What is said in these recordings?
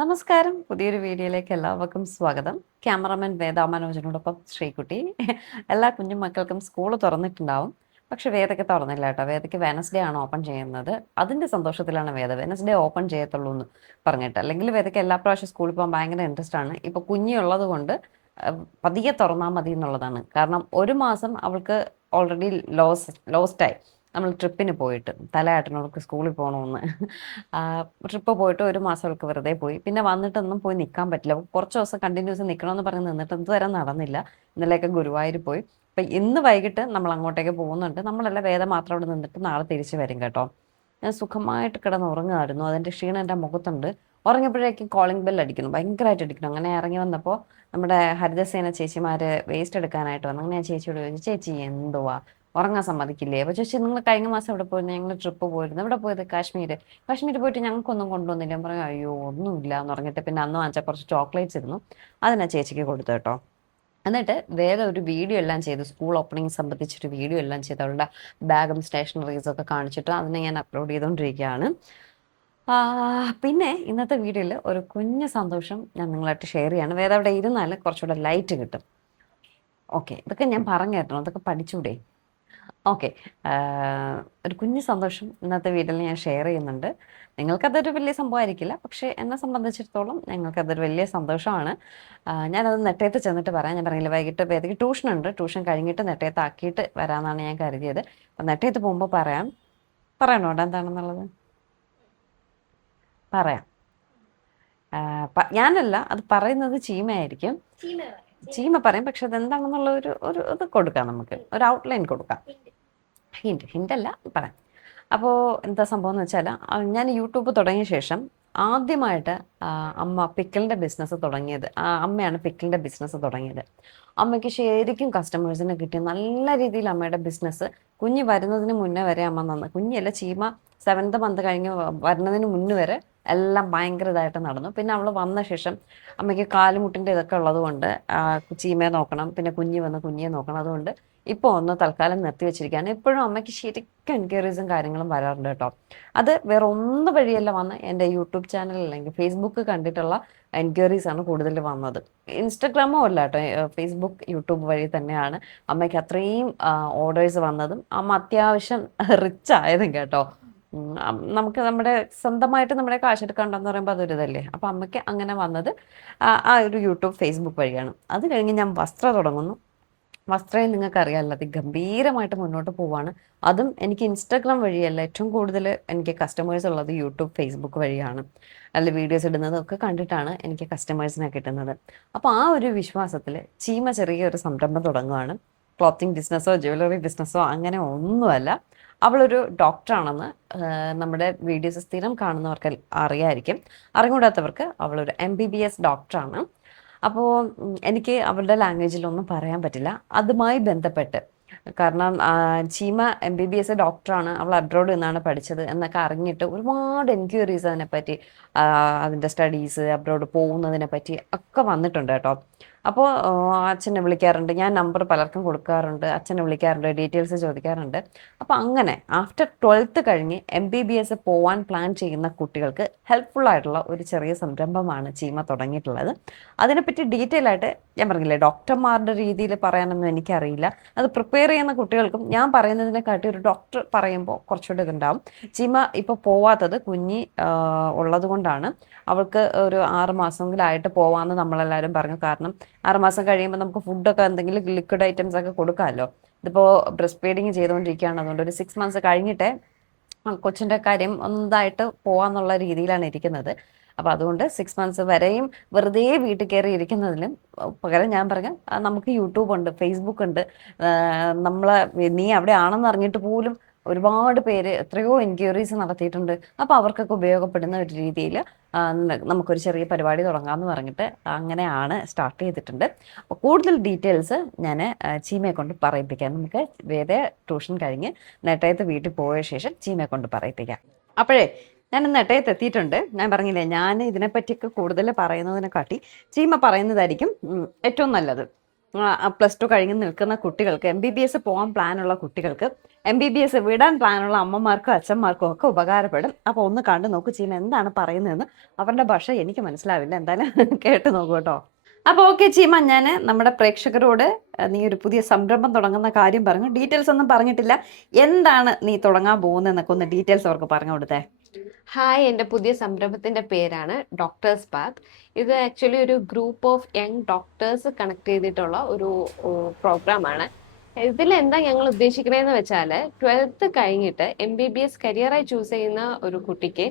നമസ്കാരം. പുതിയൊരു വീഡിയോയിലേക്ക് എല്ലാവർക്കും സ്വാഗതം. ക്യാമറാമാൻ വേദ മനോജിനോടൊപ്പം ശ്രീകുട്ടി. എല്ലാ കുഞ്ഞു മക്കൾക്കും സ്കൂൾ തുറന്നിട്ടുണ്ടാവും. പക്ഷെ വേദയ്ക്ക് തുറന്നില്ല കേട്ടോ. വേദയ്ക്ക് വെനസ്ഡേ ആണ് ഓപ്പൺ ചെയ്യുന്നത്. അതിന്റെ സന്തോഷത്തിലാണ് വേദ വെനസ്ഡേ ഓപ്പൺ ചെയ്യത്തുള്ളൂ എന്ന് പറഞ്ഞിട്ട്. അല്ലെങ്കിൽ വേദയ്ക്ക് എല്ലാ പ്രാവശ്യം സ്കൂളിൽ പോകാൻ ഭയങ്കര ഇൻട്രസ്റ്റ് ആണ്. ഇപ്പൊ കുഞ്ഞുള്ളത് കൊണ്ട് പതിയെ തുറന്നാൽ മതി എന്നുള്ളതാണ്. കാരണം ഒരു മാസം അവൾക്ക് ഓൾറെഡി ലോസ്റ്റായി. നമ്മൾ ട്രിപ്പിന് പോയിട്ട് തലയാട്ടനവൾക്ക് സ്കൂളിൽ പോകണമെന്ന് ട്രിപ്പ് പോയിട്ട് ഒരു മാസം അവൾക്ക് വെറുതെ പോയി. പിന്നെ വന്നിട്ടൊന്നും പോയി നിൽക്കാൻ പറ്റില്ല. കുറച്ച് ദിവസം കണ്ടിന്യൂസ് നിൽക്കണമെന്ന് പറഞ്ഞ് നിന്നിട്ട് ഇതുവരെ നടന്നില്ല. ഇന്നലെയൊക്കെ ഗുരുവായൂർ പോയി. അപ്പം ഇന്ന് വൈകിട്ട് നമ്മൾ അങ്ങോട്ടേക്ക് പോകുന്നുണ്ട്. നമ്മളെല്ലാം വേദം മാത്രം അവിടെ നിന്നിട്ട് നാളെ തിരിച്ച് വരും കേട്ടോ. ഞാൻ സുഖമായിട്ട് കിടന്ന് ഉറങ്ങുമായിരുന്നു. അതിൻ്റെ ക്ഷീണം എൻ്റെ മുഖത്തുണ്ട്. ഉറങ്ങിയപ്പോഴേക്കും കോളിംഗ് ബെൽ അടിക്കുന്നു, ഭയങ്കരമായിട്ട് അടിക്കണം. അങ്ങനെ ഇറങ്ങി വന്നപ്പോൾ നമ്മുടെ ഹരിതസേന ചേച്ചിമാർ വേസ്റ്റ് എടുക്കാനായിട്ട് വന്നു. അങ്ങനെ ഞാൻ ചേച്ചിയോട് ചോദിച്ചു, ചേച്ചി എന്തുവാ ഉറങ്ങാൻ സമ്മതിക്കില്ലേ? അപ്പോൾ ചേച്ചി നിങ്ങൾ കഴിഞ്ഞ മാസം എവിടെ പോയിരുന്നു? ഞങ്ങൾ ട്രിപ്പ് പോയിരുന്നു. എവിടെ പോയത്? കാശ്മീർ പോയിട്ട് ഞങ്ങൾക്കൊന്നും കൊണ്ടുവന്നില്ല. ഞാൻ പറഞ്ഞു അയ്യോ ഒന്നുമില്ല എന്ന് പറഞ്ഞിട്ട് പിന്നെ അന്ന് വാങ്ങിച്ചാൽ കുറച്ച് ചോക്ലേറ്റ്സ് ഇരുന്നു, അതിനാ ചേച്ചിക്ക് കൊടുത്തു കേട്ടോ. എന്നിട്ട് വേറെ ഒരു വീഡിയോ എല്ലാം ചെയ്തു, സ്കൂൾ ഓപ്പണിംഗ് സംബന്ധിച്ചൊരു വീഡിയോ എല്ലാം ചെയ്ത് അവളുടെ ബാഗും സ്റ്റേഷനറീസും ഒക്കെ കാണിച്ചിട്ട് അതിനെ ഞാൻ അപ്ലോഡ് ചെയ്തുകൊണ്ടിരിക്കുകയാണ്. പിന്നെ ഇന്നത്തെ വീഡിയോയിൽ ഒരു കുഞ്ഞു സന്തോഷം ഞാൻ നിങ്ങളായിട്ട് ഷെയർ ചെയ്യാണ്. വേറെ അവിടെ ഇരുന്നാൽ കുറച്ചുകൂടെ ലൈറ്റ് കിട്ടും. ഓക്കെ, ഇതൊക്കെ ഞാൻ പറഞ്ഞു തരണം, അതൊക്കെ പഠിച്ചൂടെ? ഓക്കെ. ഒരു കുഞ്ഞു സന്തോഷം ഇന്നത്തെ വീഡിയോയിൽ ഞാൻ ഷെയർ ചെയ്യുന്നുണ്ട്. നിങ്ങൾക്കതൊരു വലിയ സംഭവമായിരിക്കില്ല, പക്ഷേ എന്നെ സംബന്ധിച്ചിടത്തോളം ഞങ്ങൾക്കതൊരു വലിയ സന്തോഷമാണ്. ഞാനത് നെട്ടയത്ത് ചെന്നിട്ട് പറയാം. ഞാൻ പറഞ്ഞില്ല വൈകിട്ട് വേദിക്ക് ട്യൂഷനുണ്ട്, ട്യൂഷൻ കഴിഞ്ഞിട്ട് നെട്ടയത്ത് ആക്കിയിട്ട് വരാമെന്നാണ് ഞാൻ കരുതിയത്. അപ്പം നെട്ടയത്ത് പോകുമ്പോൾ പറയാം. പറയണോ അവിടെ എന്താണെന്നുള്ളത്? പറയാം. ഞാനല്ല, അത് പറയുന്നത് ചീമയായിരിക്കും. ചീമ പറയും, പക്ഷെ അതെന്താണെന്നുള്ള ഒരു ഒരു ഇത് കൊടുക്കാം, നമുക്ക് ഒരു ഔട്ട്ലൈൻ കൊടുക്കാം. ഹിൻ്റല്ല പറയാം. അപ്പോൾ എന്താ സംഭവം എന്ന് വെച്ചാൽ, ഞാൻ യൂട്യൂബ് തുടങ്ങിയ ശേഷം ആദ്യമായിട്ട് അമ്മ പിക്കിളിൻ്റെ ബിസിനസ് തുടങ്ങിയത്. അമ്മയാണ് പിക്കിളിൻ്റെ ബിസിനസ് തുടങ്ങിയത്. അമ്മയ്ക്ക് ശരിക്കും കസ്റ്റമേഴ്സിനെ കിട്ടി. നല്ല രീതിയിൽ അമ്മയുടെ ബിസിനസ് കുഞ്ഞ് വരുന്നതിന് മുന്നേ വരെ അമ്മ കുഞ്ഞല്ല, ചീമ 7th മന്ത് കഴിഞ്ഞ് വരുന്നതിന് മുന്നേ വരെ എല്ലാം ഭയങ്കര ഇതായിട്ട് നടന്നു. പിന്നെ അവൾ വന്ന ശേഷം അമ്മയ്ക്ക് കാലുമുട്ടിൻ്റെ ഇതൊക്കെ ഉള്ളതുകൊണ്ട് ചീമയെ നോക്കണം, പിന്നെ കുഞ്ഞ് വന്ന് കുഞ്ഞിയെ നോക്കണം. അതുകൊണ്ട് ഇപ്പോൾ ഒന്ന് തൽക്കാലം നിർത്തി വെച്ചിരിക്കുകയാണ്. ഇപ്പോഴും അമ്മയ്ക്ക് ശരിക്കും എൻക്വയറീസും കാര്യങ്ങളും വരാറുണ്ട് കേട്ടോ. അത് വേറെ ഒന്നും വഴിയല്ല വന്ന് എൻ്റെ യൂട്യൂബ് ചാനൽ അല്ലെങ്കിൽ ഫേസ്ബുക്ക് കണ്ടിട്ടുള്ള എൻക്വയറീസ് ആണ് കൂടുതൽ വന്നത്. ഇൻസ്റ്റഗ്രാമോ അല്ല കേട്ടോ, ഫേസ്ബുക്ക് യൂട്യൂബ് വഴി തന്നെയാണ് അമ്മയ്ക്ക് അത്രയും ഓർഡേഴ്സ് വന്നതും അമ്മ അത്യാവശ്യം റിച്ച് ആയതും കേട്ടോ. നമുക്ക് നമ്മുടെ സ്വന്തമായിട്ട് നമ്മുടെ കാശെടുക്കണ്ടെന്ന് പറയുമ്പോൾ അതൊരു ഇതല്ലേ. അപ്പം അമ്മയ്ക്ക് അങ്ങനെ വന്നത് ആ ഒരു യൂട്യൂബ് ഫേസ്ബുക്ക് വഴിയാണ്. അത് കഴിഞ്ഞ് ഞാൻ വസ്ത്രം തുടങ്ങുന്നു. വസ്ത്രയിൽ നിങ്ങൾക്കറിയാമല്ലോ, ഗംഭീരമായിട്ട് മുന്നോട്ട് പോവാണ്. അതും എനിക്ക് ഇൻസ്റ്റാഗ്രാം വഴിയല്ല, ഏറ്റവും കൂടുതൽ എനിക്ക് കസ്റ്റമേഴ്സ് ഉള്ളത് യൂട്യൂബ് ഫേസ്ബുക്ക് വഴിയാണ്. അതിൽ വീഡിയോസ് ഇടുന്നതൊക്കെ കണ്ടിട്ടാണ് എനിക്ക് കസ്റ്റമേഴ്സിനെ കിട്ടുന്നത്. അപ്പോൾ ആ ഒരു വിശ്വാസത്തിൽ ചീമ ചെറിയൊരു സംരംഭം തുടങ്ങുകയാണ്. ക്ലോത്തിങ് ബിസിനസ്സോ ജ്വല്ലറി ബിസിനസ്സോ അങ്ങനെ ഒന്നുമല്ല. അവളൊരു ഡോക്ടറാണെന്ന് നമ്മുടെ വീഡിയോസ് സ്ഥിരം കാണുന്നവർക്ക് അറിയായിരിക്കും. അറിഞ്ഞുകൂടാത്തവർക്ക് അവളൊരു MBBS ഡോക്ടറാണ്. അപ്പോൾ എനിക്ക് അവരുടെ ലാംഗ്വേജിലൊന്നും പറയാൻ പറ്റില്ല അതുമായി ബന്ധപ്പെട്ട്. കാരണം ചീമ MBBS ഡോക്ടറാണ്, അവൾ അബ്രോഡ് നിന്നാണ് പഠിച്ചത് എന്നൊക്കെ അറിഞ്ഞിട്ട് ഒരുപാട് എൻക്വയറീസ് അതിനെപ്പറ്റി, അതിൻ്റെ സ്റ്റഡീസ്, അബ്രോഡ് പോകുന്നതിനെ പറ്റി ഒക്കെ വന്നിട്ടുണ്ട് കേട്ടോ. അപ്പോൾ അച്ഛനെ വിളിക്കാറുണ്ട്, ഞാൻ നമ്പർ പലർക്കും കൊടുക്കാറുണ്ട്, അച്ഛനെ വിളിക്കാറുണ്ട്, ഡീറ്റെയിൽസ് ചോദിക്കാറുണ്ട്. അപ്പോൾ അങ്ങനെ ആഫ്റ്റർ 12th കഴിഞ്ഞ് MBBS പോവാൻ പ്ലാൻ ചെയ്യുന്ന കുട്ടികൾക്ക് ഹെൽപ്ഫുൾ ആയിട്ടുള്ള ഒരു ചെറിയ സംരംഭമാണ് ചീമ തുടങ്ങിയിട്ടുള്ളത്. അതിനെപ്പറ്റി ഡീറ്റെയിൽ ആയിട്ട് ഞാൻ പറഞ്ഞില്ലേ, ഡോക്ടർമാരുടെ രീതിയിൽ പറയാനൊന്നും എനിക്കറിയില്ല. അത് പ്രിപ്പയർ ചെയ്യുന്ന കുട്ടികൾക്കും ഞാൻ പറയുന്നതിനെക്കാട്ടി ഒരു ഡോക്ടർ പറയുമ്പോൾ കുറച്ചുകൂടി ഇതുണ്ടാവും. ചീമ ഇപ്പോൾ പോവാത്തത് കുഞ്ഞി ഉള്ളത് കൊണ്ടാണ്. അവൾക്ക് ഒരു 6 മാസമെങ്കിലായിട്ട് പോവാമെന്ന് നമ്മളെല്ലാവരും പറഞ്ഞു. കാരണം 6 മാസം കഴിയുമ്പോൾ നമുക്ക് ഫുഡൊക്കെ എന്തെങ്കിലും ലിക്വിഡ് ഐറ്റംസ് ഒക്കെ കൊടുക്കാമല്ലോ. ഇതിപ്പോൾ ബ്രസ്റ്റ് ഫീഡിങ് ചെയ്തുകൊണ്ടിരിക്കുകയാണ്. അതുകൊണ്ട് ഒരു 6 months കഴിഞ്ഞിട്ടേ കൊച്ചിൻ്റെ കാര്യം ഒന്നതായിട്ട് പോവാന്നുള്ള രീതിയിലാണ് ഇരിക്കുന്നത്. അപ്പോൾ അതുകൊണ്ട് 6 months വരെയും വെറുതെ വീട്ടിൽ കയറി ഇരിക്കുന്നതിലും പകരം ഞാൻ പറഞ്ഞ നമുക്ക് യൂട്യൂബ് ഉണ്ട്, ഫേസ്ബുക്ക് ഉണ്ട്. നമ്മളെ നീ അവിടെ ആണെന്ന് അറിഞ്ഞിട്ട് പോലും ഒരുപാട് പേര് എത്രയോ എൻക്വയറീസ് നടത്തിയിട്ടുണ്ട്. അപ്പോൾ അവർക്കൊക്കെ ഉപയോഗപ്പെടുന്ന ഒരു രീതിയിൽ നമുക്കൊരു ചെറിയ പരിപാടി തുടങ്ങാമെന്ന് പറഞ്ഞിട്ട് അങ്ങനെയാണ് സ്റ്റാർട്ട് ചെയ്തിട്ടുണ്ട്. അപ്പോൾ കൂടുതൽ ഡീറ്റെയിൽസ് ഞാൻ ചീമയെ കൊണ്ട് പറയിപ്പിക്കാം. നമുക്ക് വേറെ ട്യൂഷൻ കഴിഞ്ഞ് നെട്ടയത്ത് വീട്ടിൽ പോയ ശേഷം ചീമയെ കൊണ്ട് പറയിപ്പിക്കാം. അപ്പോഴേ ഞാൻ നെട്ടയത്ത് എത്തിയിട്ടുണ്ട്. ഞാൻ പറഞ്ഞില്ലേ, ഞാൻ ഇതിനെപ്പറ്റിയൊക്കെ കൂടുതൽ പറയുന്നതിനെക്കാട്ടി ചീമ പറയുന്നതായിരിക്കും ഏറ്റവും നല്ലത്. +2 കഴിഞ്ഞ് നിൽക്കുന്ന കുട്ടികൾക്ക്, MBBS പോകാൻ പ്ലാനുള്ള കുട്ടികൾക്ക്, MBBS വിടാൻ പ്ലാനുള്ള അമ്മമാർക്കും അച്ഛന്മാർക്കും ഒക്കെ ഉപകാരപ്പെടും. അപ്പോൾ ഒന്ന് കണ്ടു നോക്കൂ ചീമ എന്താണ് പറയുന്നതെന്ന്. അവരുടെ ഭാഷ എനിക്ക് മനസ്സിലാവില്ല, എന്തായാലും കേട്ട് നോക്കൂ കേട്ടോ. അപ്പോൾ ഓക്കെ ചീമ, ഞാൻ നമ്മുടെ പ്രേക്ഷകരോട് നീ ഒരു പുതിയ സംരംഭം തുടങ്ങുന്ന കാര്യം പറഞ്ഞു. ഡീറ്റെയിൽസ് ഒന്നും പറഞ്ഞിട്ടില്ല. എന്താണ് നീ തുടങ്ങാൻ പോകുന്നതെന്നൊക്കെ ഒന്ന് ഡീറ്റെയിൽസ് അവർക്ക് പറഞ്ഞു കൊടുത്തേ. ഹായ്, എൻ്റെ പുതിയ സംരംഭത്തിൻ്റെ പേരാണ് ഡോക്ടേഴ്സ് പാത്ത്. ഇത് ആക്ച്വലി ഒരു group of young doctors connect ചെയ്തിട്ടുള്ള ഒരു പ്രോഗ്രാമാണ്. ഇതിൽ എന്താ ഞങ്ങൾ ഉദ്ദേശിക്കുന്നതെന്ന് വെച്ചാൽ 12th കഴിഞ്ഞിട്ട് MBBS കരിയറായി ചൂസ് ചെയ്യുന്ന ഒരു കുട്ടിക്ക്,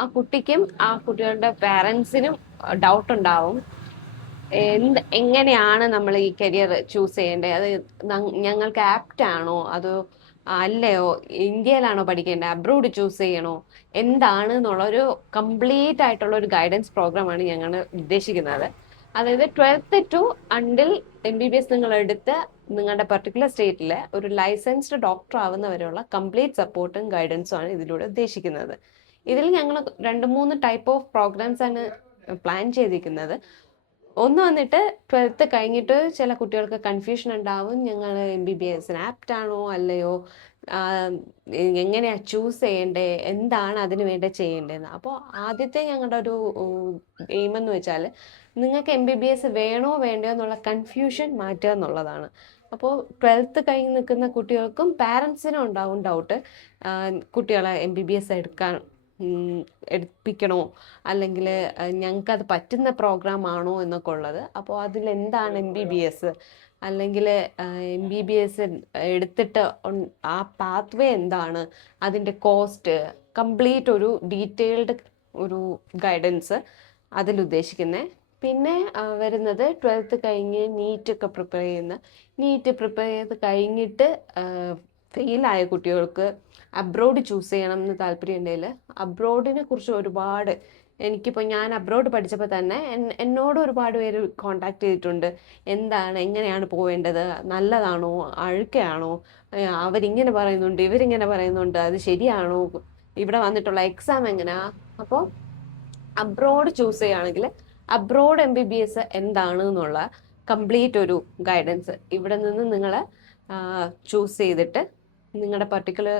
ആ കുട്ടിക്കും ആ കുട്ടികളുടെ പാരൻസിനും ഡൗട്ട് ഉണ്ടാവും എങ്ങനെയാണ് നമ്മൾ ഈ കരിയർ ചൂസ് ചെയ്യേണ്ടത്, അത് ഞങ്ങൾക്ക് ആപ്റ്റ് ആണോ അതോ അല്ലയോ, ഇന്ത്യയിലാണോ പഠിക്കേണ്ടത്, അബ്രോഡ് ചൂസ് ചെയ്യണോ, എന്താണ് എന്നുള്ളൊരു കംപ്ലീറ്റ് ആയിട്ടുള്ള ഒരു ഗൈഡൻസ് പ്രോഗ്രാമാണ് ഞങ്ങൾ ഉദ്ദേശിക്കുന്നത്. അതായത് 12th ടു അണ്ടിൽ MBBS നിങ്ങൾ എടുത്ത് നിങ്ങളുടെ പർട്ടിക്കുലർ സ്റ്റേറ്റിൽ ഒരു ലൈസൻസ്ഡ് ഡോക്ടർ ആവുന്നവരെയുള്ള കംപ്ലീറ്റ് സപ്പോർട്ടും ഗൈഡൻസും ആണ് ഇതിലൂടെ ഉദ്ദേശിക്കുന്നത്. ഇതിൽ ഞങ്ങൾ 2-3 ടൈപ്പ് ഓഫ് പ്രോഗ്രാംസ് ആണ് പ്ലാൻ ചെയ്തിരിക്കുന്നത്. ഒന്ന് വന്നിട്ട് 12th കഴിഞ്ഞിട്ട് ചില കുട്ടികൾക്ക് കൺഫ്യൂഷൻ ഉണ്ടാവും, ഞങ്ങൾ MBBSന് ആപ്റ്റ് ആണോ അല്ലയോ, എങ്ങനെയാ ചൂസ് ചെയ്യേണ്ടേ, എന്താണ് അതിന് വേണ്ടി ചെയ്യേണ്ടതെന്ന്. അപ്പോൾ ആദ്യത്തെ ഞങ്ങളുടെ ഒരു എയിം എന്ന് വെച്ചാൽ നിങ്ങൾക്ക് MBBS വേണോ വേണ്ടയോ എന്നുള്ള കൺഫ്യൂഷൻ മാറ്റുക എന്നുള്ളതാണ്. അപ്പോൾ 12th കഴിഞ്ഞ് നിൽക്കുന്ന കുട്ടികൾക്കും പാരൻസിനും ഉണ്ടാവും ഡൗട്ട്, കുട്ടികളെ MBBS എടുപ്പിക്കണോ അല്ലെങ്കിൽ ഞങ്ങൾക്കത് പറ്റുന്ന പ്രോഗ്രാം ആണോ എന്നൊക്കെ ഉള്ളത്. അപ്പോൾ അതിലെന്താണ് MBBS, അല്ലെങ്കിൽ MBBS എടുത്തിട്ട് ആ പാത്വേ എന്താണ്, അതിൻ്റെ കോസ്റ്റ്, കംപ്ലീറ്റ് ഒരു ഡീറ്റെയിൽഡ് ഒരു ഗൈഡൻസ് അതിലുദ്ദേശിക്കുന്നത്. പിന്നെ വരുന്നത് 12th കഴിഞ്ഞ് നീറ്റൊക്കെ പ്രിപ്പയർ ചെയ്യുന്ന, നീറ്റ് പ്രിപ്പയർ ചെയ്ത് കഴിഞ്ഞിട്ട് ഫെയിലായ കുട്ടികൾക്ക് അബ്രോഡ് ചൂസ് ചെയ്യണം എന്ന് താല്പര്യം ഉണ്ടെങ്കിൽ അബ്രോഡിനെ കുറിച്ച് ഒരുപാട്, എനിക്കിപ്പോൾ ഞാൻ അബ്രോഡ് പഠിച്ചപ്പോൾ തന്നെ എന്നോട് ഒരുപാട് പേര് കോണ്ടാക്ട് ചെയ്തിട്ടുണ്ട്. എങ്ങനെയാണ് പോവേണ്ടത്, നല്ലതാണോ അഴുക്കയാണോ, അവരിങ്ങനെ പറയുന്നുണ്ട് ഇവരിങ്ങനെ പറയുന്നുണ്ട്, അത് ശരിയാണോ, ഇവിടെ വന്നിട്ടുള്ള എക്സാം എങ്ങനെയാ. അപ്പോൾ അബ്രോഡ് ചൂസ് ചെയ്യുകയാണെങ്കിൽ അബ്രോഡ് MBBS എന്താണ് എന്നുള്ള കംപ്ലീറ്റ് ഒരു ഗൈഡൻസ് ഇവിടെ നിന്ന് നിങ്ങൾ ചൂസ് ചെയ്തിട്ട് നിങ്ങളുടെ പർട്ടിക്കുലർ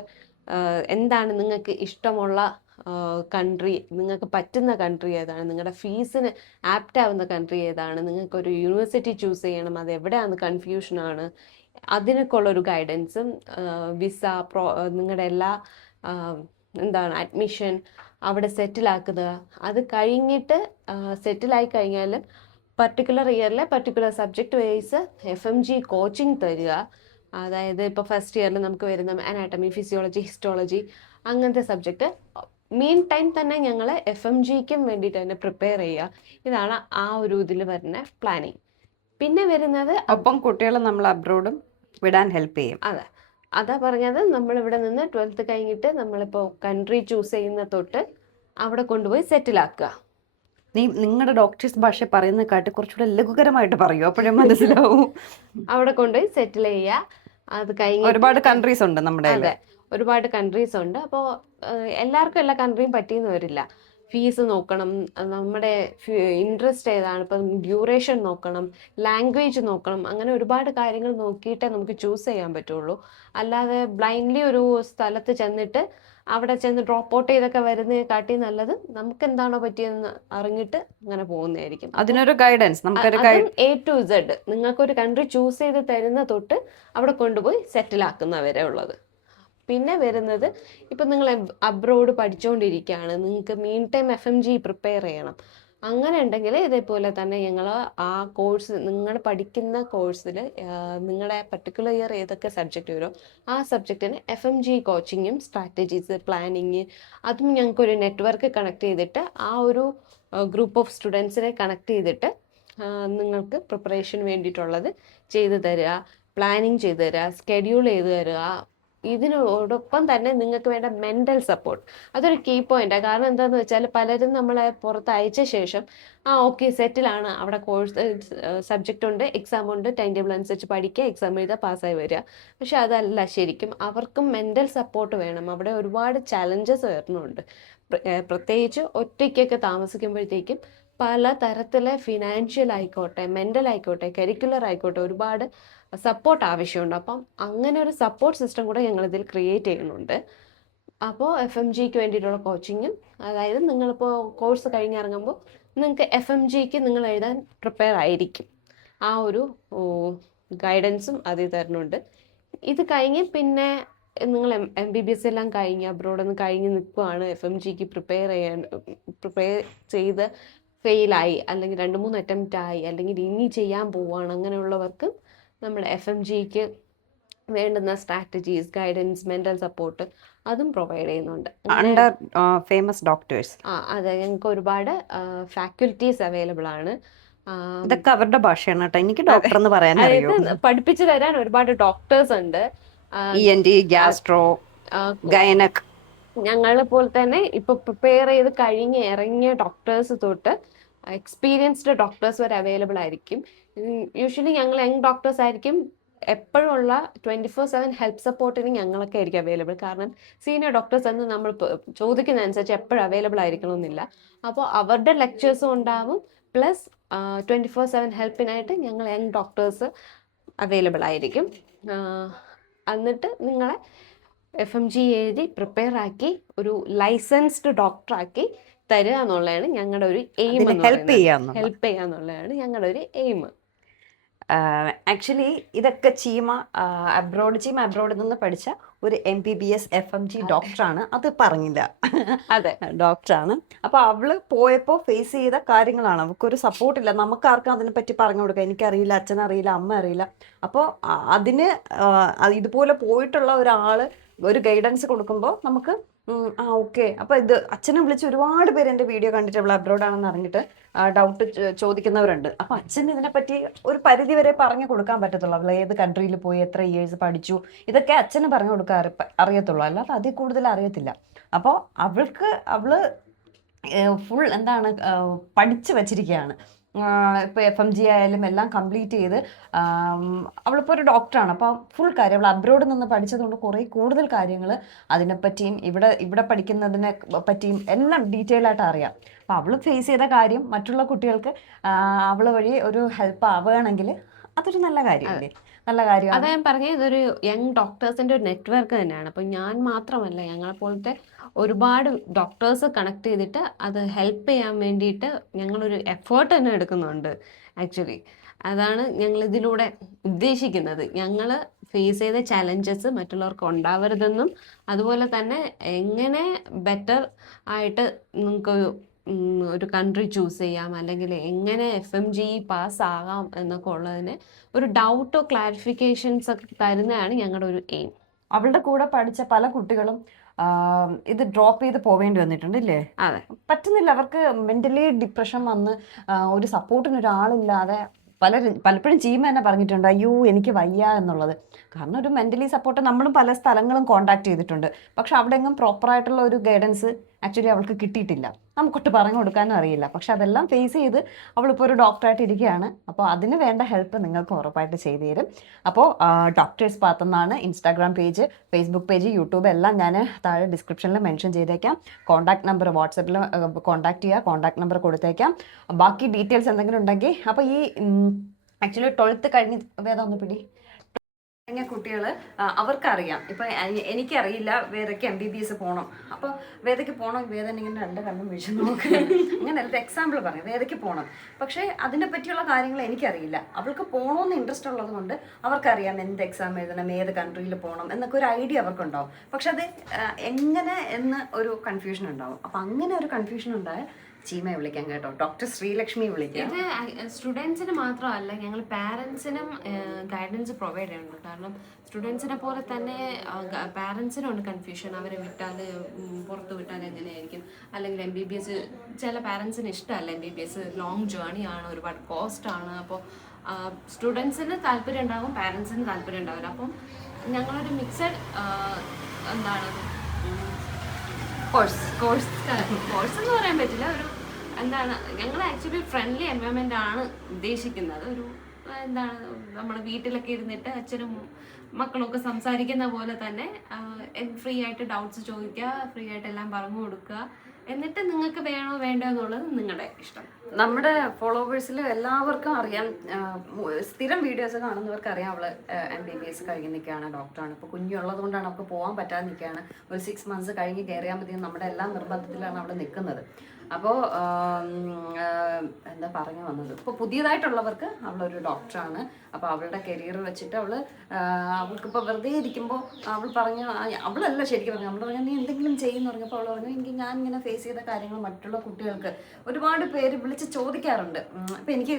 എന്താണ് നിങ്ങൾക്ക് ഇഷ്ടമുള്ള കൺട്രി, നിങ്ങൾക്ക് പറ്റുന്ന കൺട്രി ഏതാണ്, നിങ്ങളുടെ ഫീസിന് ആപ്റ്റ് ആവുന്ന കൺട്രി ഏതാണ്, നിങ്ങൾക്കൊരു യൂണിവേഴ്സിറ്റി ചൂസ് ചെയ്യണം, അത് എവിടെയാണ് കൺഫ്യൂഷനാണ്, അതിനൊക്കെയുള്ളൊരു ഗൈഡൻസും വിസ നിങ്ങളുടെ എല്ലാ എന്താണ് അഡ്മിഷൻ അവിടെ സെറ്റിലാക്കുക. അത് കഴിഞ്ഞിട്ട് സെറ്റിലായി കഴിഞ്ഞാലും പർട്ടിക്കുലർ ഇയറിലെ particular subject wise FMG coaching തരിക. അതായത് ഇപ്പോൾ ഫസ്റ്റ് ഇയറിൽ നമുക്ക് വരുന്ന അനാട്ടമി, ഫിസിയോളജി, ഹിസ്റ്റോളജി അങ്ങനത്തെ സബ്ജക്റ്റ് മീൻ ടൈം തന്നെ ഞങ്ങൾ FMGക്കും വേണ്ടിയിട്ട് തന്നെ പ്രിപ്പയർ ചെയ്യുക. ഇതാണ് ആ ഒരു ഇതിൽ വരുന്ന പ്ലാനിങ്. പിന്നെ വരുന്നത് ഒപ്പം കുട്ടികളെ നമ്മൾ അബ്രോഡും വിടാൻ ഹെൽപ്പ് ചെയ്യും. അതെ, അതാ പറഞ്ഞത്, നമ്മളിവിടെ നിന്ന് 12th കഴിഞ്ഞിട്ട് നമ്മളിപ്പോൾ കൺട്രി ചൂസ് ചെയ്യുന്ന തൊട്ട് അവിടെ കൊണ്ടുപോയി സെറ്റിലാക്കുക. നിങ്ങളുടെ ഡോക്ടേഴ്സ് ഭാഷ പറയുന്ന കാട്ടി കുറച്ചുകൂടെ ലഘുകരമായിട്ട് പറയൂ, അപ്പോഴേ മനസ്സിലാവും. അവിടെ കൊണ്ടുപോയി സെറ്റിൽ ചെയ്യുക. അത് കഴിഞ്ഞ് ഒരുപാട് കൺട്രീസ് ഉണ്ട് നമ്മുടെ. അതെ, ഒരുപാട് കൺട്രീസ് ഉണ്ട്. അപ്പോൾ എല്ലാവർക്കും എല്ലാ കൺട്രിയും പറ്റിയെന്ന് വരില്ല. ഫീസ് നോക്കണം, നമ്മുടെ ഇൻട്രസ്റ്റ് ഏതാണ്, ഇപ്പം ഡ്യൂറേഷൻ നോക്കണം, ലാംഗ്വേജ് നോക്കണം, അങ്ങനെ ഒരുപാട് കാര്യങ്ങൾ നോക്കിയിട്ടേ നമുക്ക് ചൂസ് ചെയ്യാൻ പറ്റുള്ളൂ. അല്ലാതെ ബ്ലൈൻഡ്ലി ഒരു സ്ഥലത്ത് ചെന്നിട്ട് അവിടെ ചെന്ന് ഡ്രോപ്പ് ഔട്ട് ചെയ്തൊക്കെ വരുന്നതിനെക്കാട്ടി നല്ലത് നമുക്ക് എന്താണോ പറ്റിയെന്ന് അറിഞ്ഞിട്ട് അങ്ങനെ പോകുന്നതായിരിക്കും. അതിനൊരു ഗൈഡൻസ് A to Z നിങ്ങൾക്കൊരു കൺട്രി ചൂസ് ചെയ്ത് തരുന്ന തൊട്ട് അവിടെ കൊണ്ടുപോയി സെറ്റിലാക്കുന്നവരെ ഉള്ളത്. പിന്നെ വരുന്നത്, ഇപ്പം നിങ്ങൾ അബ്രോഡ് പഠിച്ചുകൊണ്ടിരിക്കുകയാണ്, നിങ്ങൾക്ക് മീൻ ടൈം FMG പ്രിപ്പയർ ചെയ്യണം, അങ്ങനെ ഉണ്ടെങ്കിൽ ഇതേപോലെ തന്നെ ഞങ്ങൾ ആ കോഴ്സ്, നിങ്ങൾ പഠിക്കുന്ന കോഴ്സിൽ നിങ്ങളുടെ പർട്ടിക്കുലർ ഇയർ ഏതൊക്കെ സബ്ജക്റ്റ് വരുമോ ആ സബ്ജക്റ്റിന് FMG കോച്ചിങ്ങും സ്ട്രാറ്റജീസ്, പ്ലാനിങ്, അതും ഞങ്ങൾക്കൊരു നെറ്റ്വർക്ക് കണക്ട് ചെയ്തിട്ട് ആ ഒരു ഗ്രൂപ്പ് ഓഫ് സ്റ്റുഡൻസിനെ കണക്ട് ചെയ്തിട്ട് നിങ്ങൾക്ക് പ്രിപ്പറേഷന് വേണ്ടിയിട്ടുള്ളത് ചെയ്തു തരിക, പ്ലാനിങ് ചെയ്തു തരിക, സ്കെഡ്യൂൾ ചെയ്തു തരിക. ഇതിനോടൊപ്പം തന്നെ നിങ്ങൾക്ക് വേണ്ട മെൻ്റൽ സപ്പോർട്ട്, അതൊരു കീ പോയിന്റാണ്. കാരണം എന്താണെന്ന് വെച്ചാൽ പലരും നമ്മളെ പുറത്ത് അയച്ച ശേഷം ഓക്കെ സെറ്റിലാണ്, അവിടെ കോഴ്സ് സബ്ജക്റ്റ് ഉണ്ട്, എക്സാം ഉണ്ട്, ടൈം ടേബിൾ അനുസരിച്ച് പഠിക്കുക, എക്സാം എഴുതുക, പാസ്സായി വരിക. പക്ഷെ അതല്ല ശരിക്കും, അവർക്കും മെൻ്റൽ സപ്പോർട്ട് വേണം. അവിടെ ഒരുപാട് ചലഞ്ചസ് വരുന്നുണ്ട്. പ്രത്യേകിച്ച് ഒറ്റയ്ക്കൊക്കെ താമസിക്കുമ്പോഴത്തേക്കും പല തരത്തിലെ ഫിനാൻഷ്യൽ ആയിക്കോട്ടെ, മെൻ്റൽ ആയിക്കോട്ടെ, കരിക്കുലർ ആയിക്കോട്ടെ, ഒരുപാട് സപ്പോർട്ട് ആവശ്യമുണ്ട്. അപ്പം അങ്ങനെ ഒരു സപ്പോർട്ട് സിസ്റ്റം കൂടെ ഞങ്ങളിതിൽ ക്രിയേറ്റ് ചെയ്യുന്നുണ്ട്. അപ്പോൾ FMGക്ക് വേണ്ടിയിട്ടുള്ള കോച്ചിങ്ങും, അതായത് നിങ്ങളിപ്പോൾ കോഴ്സ് കഴിഞ്ഞിറങ്ങുമ്പോൾ നിങ്ങൾക്ക് FMGക്ക് നിങ്ങൾ എഴുതാൻ പ്രിപ്പയർ ആയിരിക്കും, ആ ഒരു ഗൈഡൻസും അതിൽ തരുന്നുണ്ട്. ഇത് കഴിഞ്ഞ് പിന്നെ നിങ്ങൾ MBBS എല്ലാം കഴിഞ്ഞ് അബ്രോഡ് നിന്ന് കഴിഞ്ഞ് നിൽക്കുവാണ്, FMGക്ക് പ്രിപ്പയർ ചെയ്ത് ഫെയിലായി, അല്ലെങ്കിൽ 2-3 അറ്റംപ്റ്റ് ആയി, അല്ലെങ്കിൽ ഇനി ചെയ്യാൻ പോവാണ്, അങ്ങനെയുള്ളവർക്ക് നമ്മൾ FMGക്ക് വേണ്ടുന്ന സ്ട്രാറ്റജീസ്, ഗൈഡൻസ്, മെൻ്റൽ സപ്പോർട്ട് അതും പ്രൊവൈഡ് ചെയ്യുന്നുണ്ട്. Under famous doctors. അതെ, ഞങ്ങൾക്ക് ഒരുപാട് ഫാക്കൽറ്റീസ് അവൈലബിൾ ആണ്. ഇതൊക്കെ അവരുടെ ഭാഷയാണ് കേട്ടോ, എനിക്ക് ഡോക്ടർ എന്ന് പറയാൻ അറിയൂ. പഠിപ്പിച്ചു തരാൻ ഒരുപാട് ഡോക്ടേഴ്സ് ഉണ്ട്. ENT, gastro, gynaec. ഞങ്ങളെ പോലെ തന്നെ ഇപ്പൊ പ്രിപ്പയർ ചെയ്ത് കഴിഞ്ഞ് ഇറങ്ങിയ ഡോക്ടേഴ്സ് തൊട്ട് എക്സ്പീരിയൻസ്ഡ് ഡോക്ടേഴ്സ് വരെ അവൈലബിൾ ആയിരിക്കും. യൂഷ്വലി ഞങ്ങൾ യങ് ഡോക്ടേഴ്സ് ആയിരിക്കും എപ്പോഴും ഉള്ള 24/7 ഹെൽപ്പ് സപ്പോർട്ടിന് ഞങ്ങളൊക്കെ ആയിരിക്കും അവൈലബിൾ. കാരണം സീനിയർ ഡോക്ടേഴ്സ് എന്ന് നമ്മൾ ചോദിക്കുന്ന അനുസരിച്ച് എപ്പോഴും അവൈലബിൾ ആയിരിക്കണമെന്നില്ല. അപ്പോൾ അവരുടെ ലെക്ചേഴ്സും ഉണ്ടാവും, പ്ലസ് 24/7 ഹെൽപ്പിനായിട്ട് ഞങ്ങൾ യങ് ഡോക്ടേഴ്സ് അവൈലബിൾ ആയിരിക്കും. എന്നിട്ട് നിങ്ങളെ FMG എഴുതി പ്രിപ്പയർ ആക്കി ഒരു ലൈസൻസ്ഡ് ഡോക്ടറാക്കി തരിക എന്നുള്ളതാണ് ഞങ്ങളുടെ ഒരു എയിം. ഹെൽപ്പ് ചെയ്യാന്നുള്ളതാണ് ഞങ്ങളുടെ ഒരു എയിം. ആക്ച്വലി ഇതൊക്കെ അബ്രോഡിൽ നിന്ന് പഠിച്ച ഒരു MBBS FMG ഡോക്ടറാണ്, അത് പറഞ്ഞില്ല. അതെ, ഡോക്ടറാണ്. അപ്പോൾ അവള് പോയപ്പോൾ ഫേസ് ചെയ്ത കാര്യങ്ങളാണ്. അവൾക്കൊരു സപ്പോർട്ടില്ല, നമുക്കാർക്കും അതിനെപ്പറ്റി പറഞ്ഞു കൊടുക്കുക. എനിക്കറിയില്ല, അച്ഛനറിയില്ല, അമ്മ അറിയില്ല. അപ്പോൾ അതിന് ഇതുപോലെ പോയിട്ടുള്ള ഒരാൾ ഒരു ഗൈഡൻസ് കൊടുക്കുമ്പോൾ നമുക്ക് ഓക്കെ. അപ്പോൾ ഇത് അച്ഛനെ വിളിച്ച് ഒരുപാട് പേര് എൻ്റെ വീഡിയോ കണ്ടിട്ട് അവൾ അബ്രോഡാണെന്ന് അറിഞ്ഞിട്ട് ഡൗട്ട് ചോദിക്കുന്നവരുണ്ട്. അപ്പോൾ അച്ഛൻ ഇതിനെപ്പറ്റി ഒരു പരിധി വരെ പറഞ്ഞു കൊടുക്കാൻ പറ്റത്തുള്ളൂ. അവൾ ഏത് കൺട്രിയിൽ പോയി, എത്ര ഇയേഴ്സ് പഠിച്ചു, ഇതൊക്കെ അച്ഛന് പറഞ്ഞു കൊടുക്കാൻ അറിയത്തുള്ളൂ, അല്ലാതെ അതിൽ കൂടുതൽ അറിയത്തില്ല. അപ്പോൾ അവള് ഫുൾ പഠിച്ചു വച്ചിരിക്കുകയാണ്. ഇപ്പോൾ FMG ആയാലും എല്ലാം കംപ്ലീറ്റ് ചെയ്ത് അവളിപ്പോൾ ഒരു ഡോക്ടറാണ്. അപ്പോൾ ഫുൾ കാര്യം അവൾ അബ്രോഡിൽ നിന്ന് പഠിച്ചതുകൊണ്ട് കുറേ കൂടുതൽ കാര്യങ്ങൾ അതിനെപ്പറ്റിയും ഇവിടെ പഠിക്കുന്നതിനെ പറ്റിയും എല്ലാം ഡീറ്റെയിൽ ആയിട്ട് അറിയാം. അപ്പോൾ അവൾ ഫേസ് ചെയ്ത കാര്യം മറ്റുള്ള കുട്ടികൾക്ക് അവൾ വഴി ഒരു ഹെൽപ്പ് ആവുകയാണെങ്കിൽ അതൊരു നല്ല കാര്യമല്ലേ, നല്ല കാര്യം. അതാ ഞാൻ പറഞ്ഞത്, ഇതൊരു യങ് ഡോക്ടേഴ്സിന്റെ ഒരു നെറ്റ്വർക്ക് തന്നെയാണ്. അപ്പം ഞാൻ മാത്രമല്ല, ഞങ്ങളെ പോലത്തെ ഒരുപാട് ഡോക്ടേഴ്സ് കണക്ട് ചെയ്തിട്ട് അത് ഹെൽപ്പ് ചെയ്യാൻ വേണ്ടിയിട്ട് ഞങ്ങളൊരു എഫേർട്ട് തന്നെ എടുക്കുന്നുണ്ട് ആക്ച്വലി. അതാണ് ഞങ്ങൾ ഇതിലൂടെ ഉദ്ദേശിക്കുന്നത്. ഞങ്ങൾ ഫേസ് ചെയ്ത ചലഞ്ചസ് മറ്റുള്ളവർക്ക് ഉണ്ടാവരുതെന്നും, അതുപോലെ തന്നെ എങ്ങനെ ബെറ്റർ ആയിട്ട് നിങ്ങൾക്ക് ഒരു കൺട്രി ചൂസ് ചെയ്യാം, അല്ലെങ്കിൽ എങ്ങനെ FMG പാസ്സാകാം എന്നൊക്കെ ഉള്ളതിന് ഒരു ഡൗട്ടോ ക്ലാരിഫിക്കേഷൻസ് ഒക്കെ തരുന്നതാണ് ഞങ്ങളുടെ ഒരു എയിം. അവളുടെ കൂടെ പഠിച്ച പല കുട്ടികളും ഇത് ഡ്രോപ്പ് ചെയ്ത് പോവേണ്ടി വന്നിട്ടുണ്ട് ഇല്ലേ? അതെ, പറ്റുന്നില്ല, അവർക്ക് മെന്റലി ഡിപ്രഷൻ വന്ന് ഒരു സപ്പോർട്ടിന് ഒരാളില്ലാതെ പലപ്പോഴും ചീമ തന്നെ പറഞ്ഞിട്ടുണ്ട്, അയ്യോ എനിക്ക് വയ്യ എന്നുള്ളത്. കാരണം ഒരു മെന്റലി സപ്പോർട്ട് നമ്മളും പല സ്ഥലങ്ങളും കോണ്ടാക്ട് ചെയ്തിട്ടുണ്ട്, പക്ഷെ അവിടെ എങ്ങും പ്രോപ്പറായിട്ടുള്ള ഒരു ഗൈഡൻസ് ആക്ച്വലി അവൾക്ക് കിട്ടിയിട്ടില്ല, നമുക്കൊട്ട് പറഞ്ഞു കൊടുക്കാനും അറിയില്ല. പക്ഷെ അതെല്ലാം ഫേസ് ചെയ്ത് അവളിപ്പോൾ ഒരു ഡോക്ടറായിട്ട് ഇരിക്കുകയാണ്. അപ്പോൾ അതിന് വേണ്ട ഹെൽപ്പ് നിങ്ങൾക്ക് ഉറപ്പായിട്ട് ചെയ്തു തരും. അപ്പോൾ ഡോക്ടേഴ്സ് പാത്ത് എന്നാണ് Instagram page, Facebook page, YouTube എല്ലാം ഞാൻ താഴെ ഡിസ്ക്രിപ്ഷനിൽ മെൻഷൻ ചെയ്തേക്കാം. കോൺടാക്ട് നമ്പർ വാട്സപ്പിൽ കോൺടാക്ട് ചെയ്യുക, കോൺടാക്ട് നമ്പർ കൊടുത്തേക്കാം. ബാക്കി ഡീറ്റെയിൽസ് എന്തെങ്കിലും ഉണ്ടെങ്കിൽ. അപ്പോൾ ഈ ആക്ച്വലി 12th കഴിഞ്ഞ് വേദം ഒന്ന് പിടി കഴിഞ്ഞ കുട്ടികൾ അവർക്കറിയാം. ഇപ്പം എനിക്കറിയില്ല വേദയ്ക്ക് MBBS പോകണം, അപ്പോൾ വേദയ്ക്ക് പോകണം, വേദ ഇങ്ങനെ 2 കണ്ണും വീഴ്ച നോക്കുക, അങ്ങനെ ഒരു എക്സാമ്പിൾ പറയും, വേദയ്ക്ക് പോകണം. പക്ഷേ അതിനെ പറ്റിയുള്ള കാര്യങ്ങൾ എനിക്കറിയില്ല. അവൾക്ക് പോകണമെന്ന് ഇൻട്രസ്റ്റ് ഉള്ളത് കൊണ്ട് അവർക്കറിയാം എന്ത് എക്സാം എഴുതണം, ഏത് കൺട്രിയിൽ പോകണം എന്നൊക്കെ ഒരു ഐഡിയ അവർക്കുണ്ടാവും. പക്ഷെ അത് എങ്ങനെ എന്ന് ഒരു കൺഫ്യൂഷൻ ഉണ്ടാവും. അപ്പം അങ്ങനെ ഒരു കൺഫ്യൂഷൻ ഉണ്ടായാൽ ചീമയെ വിളിക്കാം കേട്ടോ, ഡോക്ടർ ശ്രീലക്ഷ്മി വിളിക്കാം. ഇത് സ്റ്റുഡൻസിന് മാത്രമല്ല, ഞങ്ങൾ പാരൻസിനും ഗൈഡൻസ് പ്രൊവൈഡ് ചെയ്യുന്നുണ്ട്. കാരണം സ്റ്റുഡൻസിനെ പോലെ തന്നെ പാരൻസിനുണ്ട് കൺഫ്യൂഷൻ, അവരെ വിട്ടാൽ പുറത്ത് വിട്ടാൽ എങ്ങനെയായിരിക്കും, അല്ലെങ്കിൽ MBBS ചില പാരൻസിന് ഇഷ്ടമല്ല, MBBS ലോങ് ജേർണി ആണ്, ഒരുപാട് കോസ്റ്റ് ആണ്. അപ്പോൾ സ്റ്റുഡൻസിന് താല്പര്യം ഉണ്ടാകും, പാരൻസിന് താല്പര്യം ഉണ്ടാവില്ല. അപ്പം ഞങ്ങളൊരു മിക്സഡ് കോഴ്സ് എന്ന് പറയാൻ പറ്റില്ല, ഒരു ഞങ്ങൾ ആക്ച്വലി ഫ്രണ്ട്ലി എൻവയോൺമെന്റ് ആണ് ഉദ്ദേശിക്കുന്നത്. ഒരു നമ്മൾ വീട്ടിലൊക്കെ ഇരുന്നിട്ട് അച്ഛനും മക്കളൊക്കെ സംസാരിക്കുന്ന പോലെ തന്നെ ഫ്രീ ആയിട്ട് ഡൗട്ട്സ് ചോദിക്കുക, ഫ്രീ ആയിട്ട് എല്ലാം പറഞ്ഞു കൊടുക്കുക, എന്നിട്ട് നിങ്ങൾക്ക് വേണോ വേണ്ടോ എന്നുള്ളത് നിങ്ങളുടെ ഇഷ്ടം. നമ്മുടെ ഫോളോവേഴ്സിൽ എല്ലാവർക്കും അറിയാം, സ്ഥിരം വീഡിയോസ് കാണുന്നവർക്ക് അറിയാം അവള് MBBS കഴിഞ്ഞ് നിൽക്കുകയാണ്, ഡോക്ടറാണ്. ഇപ്പോൾ കുഞ്ഞുള്ളത് കൊണ്ടാണ് അവൾക്ക് പോകാൻ പറ്റാതെ നിൽക്കുകയാണ്. ഒരു 6 months കഴിഞ്ഞ് കയറിയാൽ മതി, നമ്മുടെ എല്ലാ നിർബന്ധത്തിലാണ് അവൾ നിൽക്കുന്നത്. അപ്പോൾ എന്താ പറഞ്ഞു വന്നത്, ഇപ്പോൾ പുതിയതായിട്ടുള്ളവർക്ക് അവളൊരു ഡോക്ടറാണ്. അപ്പോൾ അവളുടെ കരിയർ വെച്ചിട്ട് അവൾക്കിപ്പോൾ വെറുതെ ഇരിക്കുമ്പോൾ അവൾ പറഞ്ഞു, അവളല്ല ശരിക്കും പറഞ്ഞു, നമ്മൾ പറഞ്ഞു നീ എന്തെങ്കിലും ചെയ്യുമെന്ന് പറഞ്ഞപ്പോൾ അവൾ പറഞ്ഞു എങ്കിൽ ഞാൻ ഇങ്ങനെ ഫേസ് ചെയ്ത കാര്യങ്ങൾ മറ്റുള്ള കുട്ടികൾക്ക് ഒരുപാട് പേര് വിളിച്ച് ചോദിക്കാറുണ്ട്. അപ്പോൾ എനിക്ക്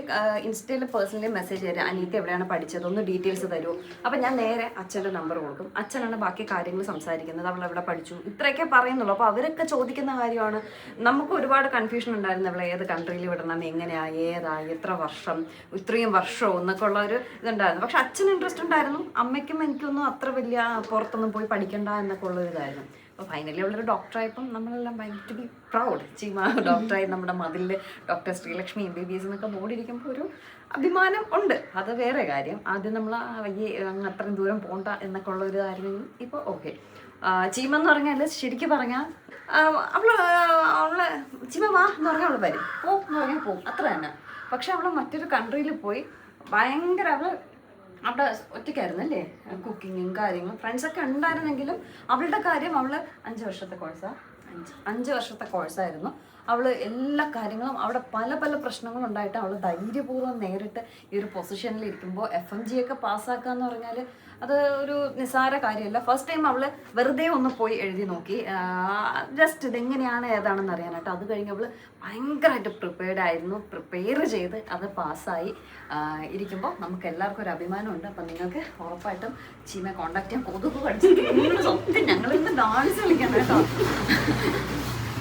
ഇൻസ്റ്റയിൽ പേഴ്സണലി മെസ്സേജ് തരാം, അനീറ്റ എവിടെയാണ് പഠിച്ചത്, ഒന്ന് ഡീറ്റെയിൽസ് തരൂ. അപ്പോൾ ഞാൻ നേരെ അച്ഛൻ്റെ നമ്പർ കൊടുക്കും, അച്ഛനാണ് ബാക്കി കാര്യങ്ങൾ സംസാരിക്കുന്നത്, അവൾ എവിടെ പഠിച്ചു ഇത്രയൊക്കെ പറയുന്നുള്ളൂ. അപ്പോൾ അവരൊക്കെ ചോദിക്കുന്ന കാര്യമാണ്. നമുക്ക് ഒരുപാട് കൺഫ്യൂഷൻ ഉണ്ടായിരുന്നു, അവളെ ഏത് കൺട്രിയിൽ വിടണം, എങ്ങനെയാ, ഏതാ, എത്ര വർഷം, ഇത്രയും വർഷമോ എന്നൊക്കെ ഉള്ള ഒരു ഇതുണ്ടായിരുന്നു. പക്ഷെ അച്ഛന് ഇൻട്രസ്റ്റ് ഉണ്ടായിരുന്നു, അമ്മയ്ക്കും എനിക്കൊന്നും അത്ര വലിയ പുറത്തൊന്നും പോയി പഠിക്കണ്ട എന്നൊക്കെ ഉള്ളൊരു ഇതായിരുന്നു. അപ്പോൾ ഫൈനലി അവളൊരു ഡോക്ടറായപ്പം നമ്മളെല്ലാം ഭയങ്കര ബി പ്രൗഡ്. ചീമ ഡോക്ടറായി നമ്മുടെ മതിലിൽ ഡോക്ടർ ശ്രീലക്ഷ്മി MBBS എന്നൊക്കെ ബോർഡിരിക്കുമ്പോൾ ഒരു അഭിമാനം ഉണ്ട്, അത് വേറെ കാര്യം. ആദ്യം നമ്മൾ അങ്ങ് അത്രയും ദൂരം പോകണ്ട എന്നൊക്കെ ഉള്ള ഒരു കാര്യമെങ്കിൽ ഇപ്പോൾ ഓക്കെ. ചീമ എന്ന് പറഞ്ഞാൽ ശരിക്കും പറഞ്ഞാൽ അവള് ചീമ വാ എന്ന് പറഞ്ഞാൽ അവള് വരും, പോ എന്ന് പറഞ്ഞാൽ പോവും, അത്ര തന്നെ. പക്ഷെ അവള് മറ്റൊരു കൺട്രിയിൽ പോയി ഭയങ്കര അവള് അവിടെ ഒറ്റയ്ക്കായിരുന്നു അല്ലേ, കുക്കിങ്ങും കാര്യങ്ങളും ഫ്രണ്ട്സൊക്കെ ഉണ്ടായിരുന്നെങ്കിലും അവളുടെ കാര്യം അവള് 5 വർഷത്തെ കോഴ്സാണ്, 5 വർഷത്തെ കോഴ്സായിരുന്നു. അവൾ എല്ലാ കാര്യങ്ങളും അവിടെ പല പല പ്രശ്നങ്ങളും ഉണ്ടായിട്ട് അവൾ ധൈര്യപൂർവ്വം നേരിട്ട് ഈ ഒരു പൊസിഷനിൽ ഇരിക്കുമ്പോൾ FMG ഒക്കെ പാസ്സാക്കുക എന്ന് പറഞ്ഞാൽ അത് ഒരു നിസ്സാര കാര്യമല്ല. ഫസ്റ്റ് ടൈം അവൾ വെറുതെ ഒന്ന് പോയി എഴുതി നോക്കി, ജസ്റ്റ് ഇതെങ്ങനെയാണ് ഏതാണെന്ന് അറിയാനായിട്ട്. അത് കഴിഞ്ഞ് അവൾ ഭയങ്കരമായിട്ട് പ്രിപ്പയർ ചെയ്ത് അത് പാസ്സായി ഇരിക്കുമ്പോൾ നമുക്ക് എല്ലാവർക്കും ഒരു അഭിമാനമുണ്ട്. അപ്പം നിങ്ങൾക്ക് ഉറപ്പായിട്ടും ചീമയെ കോണ്ടാക്ട് ചെയ്യാൻ കൊതുക് പഠിച്ചിട്ട് സത്യം ഞങ്ങളിന്ന് ഡാൻസ് കളിക്കാൻ കേട്ടോ.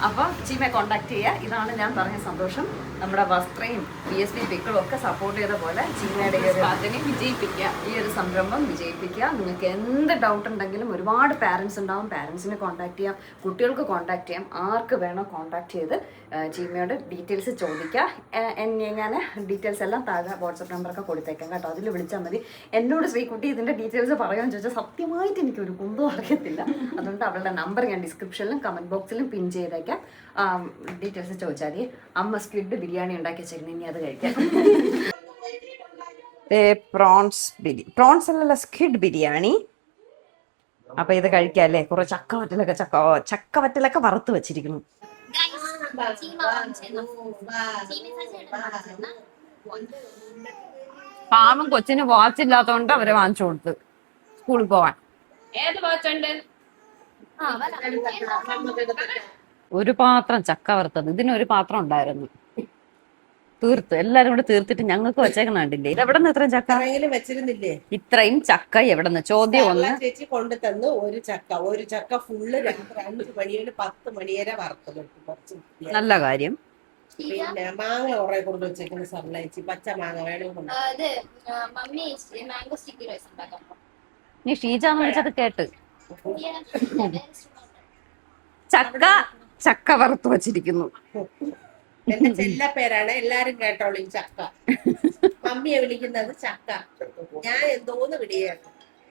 അപ്പോൾ ചീമയെ കോണ്ടാക്ട് ചെയ്യുക. ഇതാണ് ഞാൻ പറഞ്ഞ സന്തോഷം. നമ്മുടെ വസ്ത്രയും BSB പിക്കളും ഒക്കെ സപ്പോർട്ട് ചെയ്ത പോലെ ചീമയുടെ അതിനെ വിജയിപ്പിക്കുക, ഈ ഒരു സംരംഭം വിജയിപ്പിക്കുക. നിങ്ങൾക്ക് എന്ത് ഡൗട്ട് ഉണ്ടെങ്കിലും ഒരുപാട് പാരൻസ് ഉണ്ടാവും, പാരൻസിനെ കോൺടാക്ട് ചെയ്യാം, കുട്ടികൾക്ക് കോൺടാക്ട് ചെയ്യാം, ആർക്ക് വേണോ കോൺടാക്ട് ചെയ്ത് ചീമയോട് ഡീറ്റെയിൽസ് ചോദിക്കുക. ഞാൻ ഡീറ്റെയിൽസ് എല്ലാം താഴെ വാട്സപ്പ് നമ്പറൊക്കെ കൊടുത്തേക്കാം കേട്ടോ, അതിൽ വിളിച്ചാൽ മതി. എന്നോട് ശ്രീകുട്ടി ഇതിൻ്റെ ഡീറ്റെയിൽസ് പറയാമെന്ന് ചോദിച്ചാൽ സത്യമായിട്ട് എനിക്കൊരു കുന്തം അറിയത്തില്ല. അതുകൊണ്ട് അവളുടെ നമ്പർ ഞാൻ ഡിസ്ക്രിപ്ഷനിലും കമൻറ്റ് ബോക്സിലും പിൻ ചെയ്തേക്കാം. ഡീറ്റെയിൽസ് ചോദിച്ചാൽ മതി. അമ്മ സ്ക്വിഡ് ബിരിയാണി ഉണ്ടാക്കി വെച്ചിരുന്നു, ഇനി അത് കഴിക്കാം. പ്രോൺസ് അല്ലല്ല, സ്ക്വിഡ് ബിരിയാണി. അപ്പൊ ഇത് കഴിക്കാല്ലേ. കുറെ ചക്കവറ്റലൊക്കെ വറുത്ത് വെച്ചിരിക്കുന്നു. പാമ്പും കൊച്ചിന് വാച്ച് ഇല്ലാത്തോണ്ട് അവരെ വാങ്ങിച്ചു കൊടുത്ത് സ്കൂളിൽ പോവാൻ. ഒരു പാത്രം ചക്ക വറുത്തത്, ഇതിനൊരു പാത്രം ഉണ്ടായിരുന്നു, തീർത്ത് എല്ലാരും കൂടെ തീർത്തിട്ട് ഞങ്ങൾക്ക് വെച്ചേക്കണ കണ്ടില്ലേ. ഇത് എവിടെ നിന്ന് ഇത്രയും ചക്ക വെച്ചിരുന്നില്ലേ? ഇത്രയും ചക്ക എവിടെ നിന്ന്? ചോദ്യം ഒന്ന്. ചേച്ചി കൊണ്ടു തന്നു ഒരു ചക്ക ഫുള്ള് 5 മണിയേന് 10 മണിയേരെ വറുത്ത് കുറച്ച്. നല്ല കാര്യം. പിന്നെ മാങ്ങ കുറെ കൊണ്ട് വെച്ചേക്കുന്ന സർലൈച്ചി, പച്ച മാങ്ങ വേണം. നീ ഷീജാന്ന് വിളിച്ചത് കേട്ട്. ചക്ക വറുത്ത് വച്ചിരിക്കുന്നു. എന്റെ ചെല്ല പേരാണ്, എല്ലാരും കേട്ടോളൂ. ചക്ക മമ്മിയെ വിളിക്കുന്നത് ചക്ക. ഞാൻ എന്തോന്ന് വിളിയാണ്,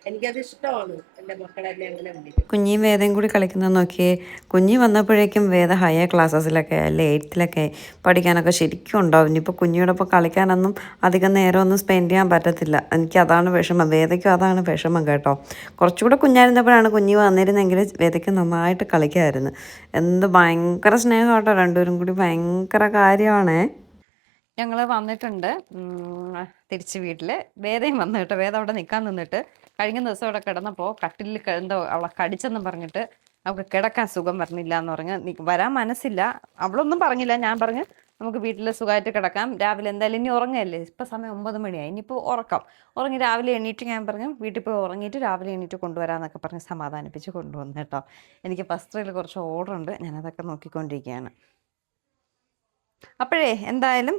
എനിക്കത് ഇഷ്ടമാണ്. എൻ്റെ മക്കളെന്നെ അങ്ങനെ വിളിക്കും. കുഞ്ഞിയും വേദയും കൂടി കളിക്കുന്നത് നോക്കിയേ. കുഞ്ഞി വന്നപ്പോഴേക്കും വേദ ഹയർ ക്ലാസ്സസിലൊക്കെ അല്ലെ 8th പഠിക്കാനൊക്കെ ശരിക്കും ഉണ്ടാവും. ഇനിയിപ്പോൾ കുഞ്ഞിയോടൊപ്പം കളിക്കാനൊന്നും അധികം നേരമൊന്നും സ്പെൻഡ് ചെയ്യാൻ പറ്റത്തില്ല. എനിക്ക് അതാണ് വിഷമം, വേദയ്ക്കും അതാണ് വിഷമം കേട്ടോ. കുറച്ചുകൂടെ കുഞ്ഞായിരുന്നപ്പോഴാണ് കുഞ്ഞി വന്നിരുന്നെങ്കിൽ വേദയ്ക്ക് നന്നായിട്ട് കളിക്കാമായിരുന്നു. എന്ത് ഭയങ്കര സ്നേഹം കേട്ടോ, രണ്ടുപേരും കൂടി ഭയങ്കര കാര്യമാണേ. ഞങ്ങൾ വന്നിട്ടുണ്ട് തിരിച്ച് വീട്ടിൽ. വേദയും വന്നു കേട്ടോ. വേദ അവിടെ നിൽക്കാൻ നിന്നിട്ട് കഴിഞ്ഞ ദിവസം അവിടെ കിടന്നപ്പോൾ കട്ടിലിൽ എന്തോ അവളെ കടിച്ചെന്ന് പറഞ്ഞിട്ട് അവൾക്ക് കിടക്കാൻ സുഖം വരണില്ല എന്ന് പറഞ്ഞ് വരാൻ മനസ്സില്ല. അവളൊന്നും പറഞ്ഞില്ല, ഞാൻ പറഞ്ഞ് നമുക്ക് വീട്ടിൽ സുഖമായിട്ട് കിടക്കാം, രാവിലെ എന്തായാലും ഇനി ഉറങ്ങയല്ലേ, ഇപ്പം സമയം 9 മണിയായി, ഇനിയിപ്പോൾ ഉറങ്ങി രാവിലെ എണീറ്റ് ഞാൻ പറഞ്ഞു വീട്ടിൽ പോയി ഉറങ്ങിയിട്ട് രാവിലെ എണീറ്റ് കൊണ്ടുവരാമെന്നൊക്കെ പറഞ്ഞ് സമാധാനിപ്പിച്ച് കൊണ്ടുവന്നു കേട്ടോ. എനിക്ക് ഫസ്റ്റിൽ കുറച്ച് ഓർഡർ ഉണ്ട്, ഞാനതൊക്കെ നോക്കിക്കൊണ്ടിരിക്കുകയാണ്. അപ്പോഴേ എന്തായാലും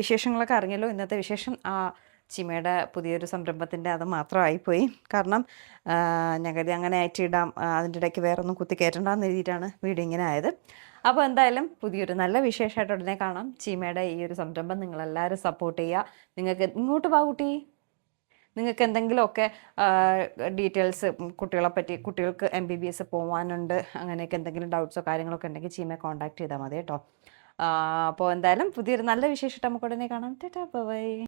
വിശേഷങ്ങളൊക്കെ അറിഞ്ഞല്ലോ. ഇന്നത്തെ വിശേഷം ചീമയുടെ പുതിയൊരു സംരംഭത്തിൻ്റെ അത് മാത്രമായിപ്പോയി. കാരണം ഞങ്ങൾ അങ്ങനെ ആയിട്ട് ഇടാം, അതിൻ്റെ ഇടയ്ക്ക് വേറെ ഒന്നും കുത്തി കയറ്റണ്ടെന്ന് എഴുതിയിട്ടാണ് വീഡിയോ ഇങ്ങനെ ആയത്. അപ്പോൾ എന്തായാലും പുതിയൊരു നല്ല വിശേഷമായിട്ട് ഉടനെ കാണാം. ചീമയുടെ ഈ ഒരു സംരംഭം നിങ്ങളെല്ലാവരും സപ്പോർട്ട് ചെയ്യുക. നിങ്ങൾക്ക് ഇങ്ങോട്ട് വാ കുട്ടി, നിങ്ങൾക്ക് എന്തെങ്കിലുമൊക്കെ ഡീറ്റെയിൽസ് കുട്ടികളെ പറ്റി, കുട്ടികൾക്ക് MBBS പോകാനുണ്ട്, അങ്ങനെയൊക്കെ എന്തെങ്കിലും ഡൗട്ട്സോ കാര്യങ്ങളൊക്കെ ഉണ്ടെങ്കിൽ ചീമയെ കോൺടാക്ട് ചെയ്താൽ മതി കേട്ടോ. അപ്പോൾ എന്തായാലും പുതിയൊരു നല്ല വിശേഷമായിട്ട് നമുക്ക് ഉടനെ കാണാം. Tata bye.